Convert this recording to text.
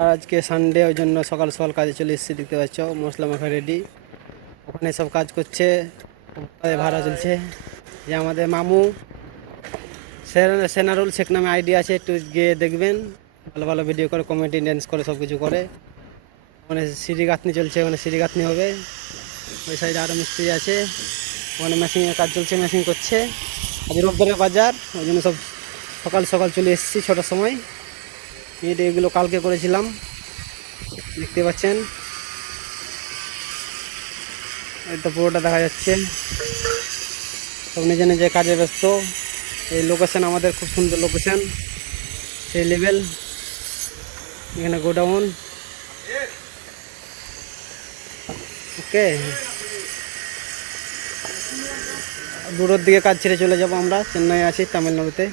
আর আজকে সানডে, ওই জন্য সকাল সকাল কাজে চলে এসেছি। দেখতে পাচ্ছ মশলা মাখা রেডি, ওখানে সব কাজ করছে, ভাড়া চলছে। যে আমাদের মামু সেনারুল শেখ নামে আইডি আছে, একটু গিয়ে দেখবেন। ভালো ভালো ভিডিও করে, কমেডি ড্যান্স করে, সব কিছু করে। ওখানে সিঁড়ি গাঁথনি চলছে, ওখানে সিঁড়ি গাঁথনি হবে। ওই সাইডে আরও মিস্ত্রি আছে, ওখানে মেশিনের কাজ চলছে, মেশিন করছে। আজ রোববারের বাজার, ওই জন্য সব সকাল সকাল চলে এসেছি 6টার সময়। এগুলো কালকে করেছিলাম, দেখতে পাচ্ছেন। এটা পুরোটা দেখা যাচ্ছে, সব নিজে নিজে কাজে ব্যস্ত। এই লোকেশন আমাদের খুব সুন্দর লোকেশন, সেই লেভেল। এখানে গোডাউন, ওকে। দূরের দিকে কাজ ছেড়ে চলে যাব, আমরা চেন্নাই আছি, তামিলনাড়ুতে।